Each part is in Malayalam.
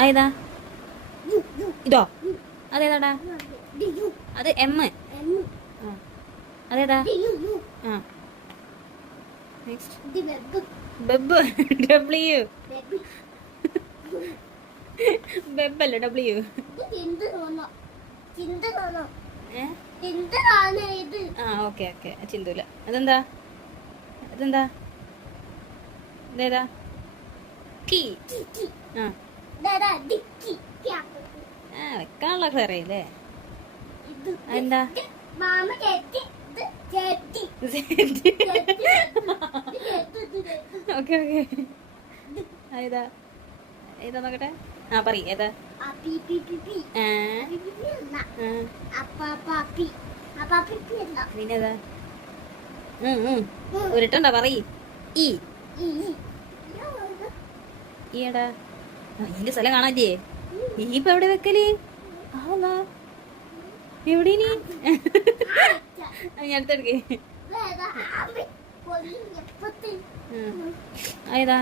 ഏതാ ഇതോ? അതേതാടാ? അത് എം അതേതാ? ആ. ബെബ് ഡബ്ല്യു ബെബല്ല ഡബ്ല്യു ആ ഓക്കെ ഓക്കെ. ചിന്തൂല. അതെന്താ? അതെന്താ? ഇതേതാ ആ. ആ വെക്കാനുള്ള ചേട്ടി ചേട്ടി ഓക്കെ ഓക്കെ. ഏതാ ഏതാ നോക്കട്ടെ. ആ പറ ഏതാ? പിന്നെതാ ഉരുട്ടണ്ട ഈ ഈ ഈടാ ഇതിന്റെ സ്ഥലം കാണാല്ലേ ഈ ഇപ്പൊ എവിടെ വെക്കൽ? എവിടെ നീ ഞാൻ ഏതാ?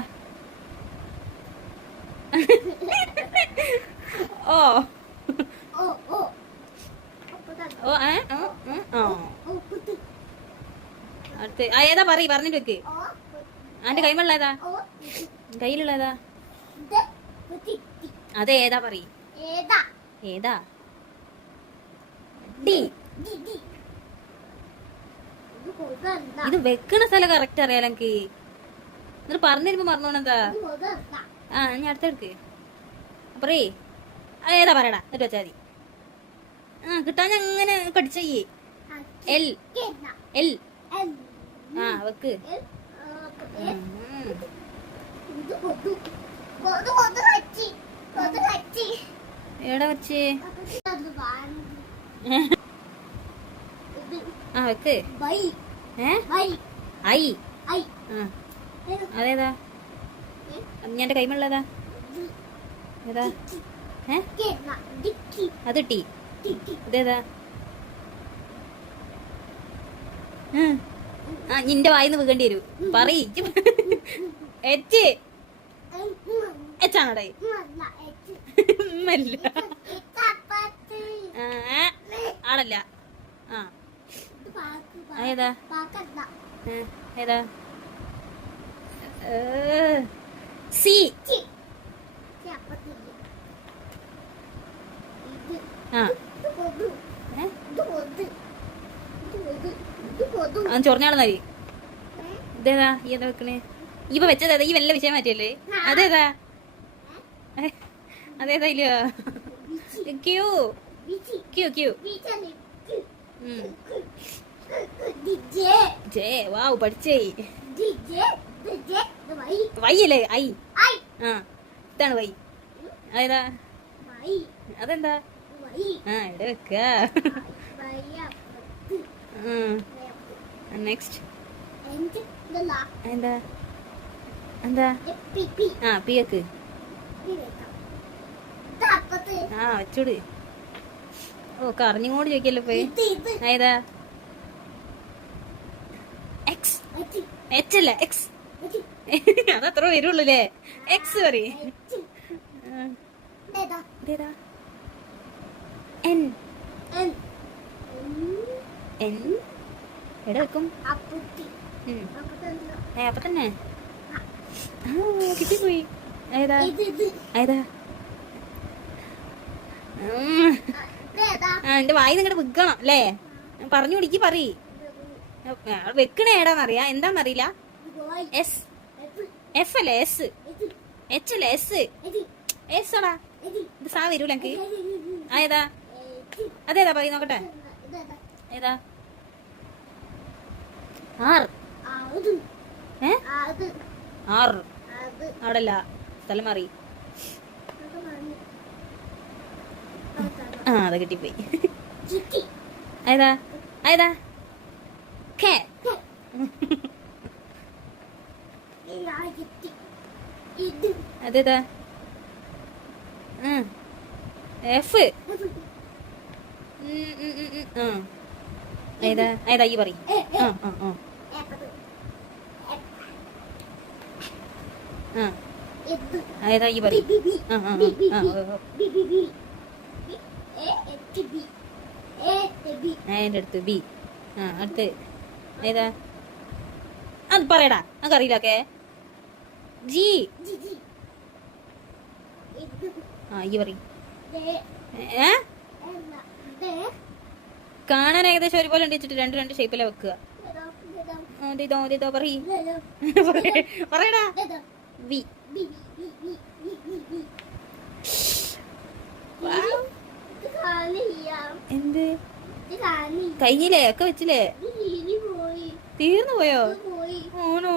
ഓ. ഓ ഏ? ഓ അടുത്ത്. ആ ഏതാ പറയ്? പറഞ്ഞിട്ട് വെക്ക്. ഓ അന്റെ കൈമുള്ള ഏതാ? കയ്യിലുള്ള ഏതാ? അത് ഏതാ പറ ഏതാ? ഡി. ഇത് വെക്കണ സ്ഥലം കറക്റ്റ് അറിയാലോ എനിക്ക്. എന്നിട്ട് പറഞ്ഞിരുമ്പോ പറഞ്ഞോണെന്താ ആ ഞാൻ അടുത്തെടുക്ക് അപ്പറേ ഏതാ പറയടാ? എന്നിട്ട് വെച്ചാ മതി. ആ കിട്ടാൻ അങ്ങനെ പഠിച്ചേ. എൽ. എൽ. ആ വെക്ക്. ഇത് കൊതു കൊതു കൊതു എവിടെ വെച്ച്? ആ വെക്ക്. ഐ. അതേതാ? ഞാൻ കൈമുള്ളതാ. ഏതാ? അത് ടി. ഇതേതാ. ആ നിന്റെ വായിന്ന് വീകേണ്ടി വരൂ. പറയിക്കും എച്ച്. എച്ചാണോടെ? ആ, ആണല്ല ആ. ഏതാ? സി. ആ. ഇതേതാ? ഈ എന്താ വെക്കണേ? ഇപ്പൊ വെച്ചതേതാ? ഈ വല്ല വിഷയം മാറ്റിയല്ലേ? അതേതാ? അതേതാ ഇല്ല? Q. Q Q. J wow പഠിച്ചേ. DJ DJ Y. Y I. ആ ഇതാണ് വൈ. അതേതാ? അതെന്താ? ആ ഇവിടെ വെക്ക. നെക്സ്റ്റ് എന്താ? എന്താ? ആ പി വെക്ക് പി വെക്കാം ഇത് അപ്പത്ത് ആ വെച്ചൂട്. ഓ കറിഞ്ഞുകൊണ്ട് ചോദിക്കല്ലോ പോയി? ഏതാ? എക്സ് എച്ച് അല്ല? എക്സ് അതത്ര വരുള്ളൂ അല്ലേ എക്സ് പറ എൻ എൻ എവിടെ വെക്കും? അപ്പൊ തന്നെ കിട്ടിപ്പോയി. ഏതാ. ഏതാ? എന്റെ വായി നിങ്ങടെ വിൽക്കണം അല്ലേ? പറഞ്ഞു പിടിക്ക് പറയ്. വെക്കണേ ഏടാന്നറിയാ എന്താന്നറിയില്ല? എസ് എഫ് അല്ലേ? എസ് എച്ച് അല്ലേ? എസ് എസ് ആടാ. ഇത് സാ വരൂല എനിക്ക് ആ ഏതാ? അതേതാ പറയും നോക്കട്ടെ. ഏതാ? R A? ആർ അവിടെ സ്ഥലം മാറി. ആ അത് കിട്ടിപ്പോയി. ഏതാ ഏതാ ഇത് അതേതാ? എഫ് ഏതാ ഏതാ ഈ പറ ആ ആ ആ. ഏതാ ഈ ബി ആ, ആ, ആ, അതിന്റെ അടുത്ത് ബി ആ അടുത്ത്. ഏതാ? അത് പറയടാ. നമുക്ക് അറിയില്ലൊക്കെ ജി ആ ഈ പറയും. കാണാൻ ഏകദേശം ഒരുപോലെ ഉണ്ട് വെച്ചിട്ട് രണ്ട് രണ്ട് ഷേപ്പിലെ വെക്കുക. ഇത് ഇതോ. പറയടാ. V B B B B B B Wow. ഇത് കാണിയാം എന്ത്? കഴിഞ്ഞില്ലേ ഒക്കെ വെച്ചില്ലേ? തീർന്നു പോയോ? പോയി. ഓണോ.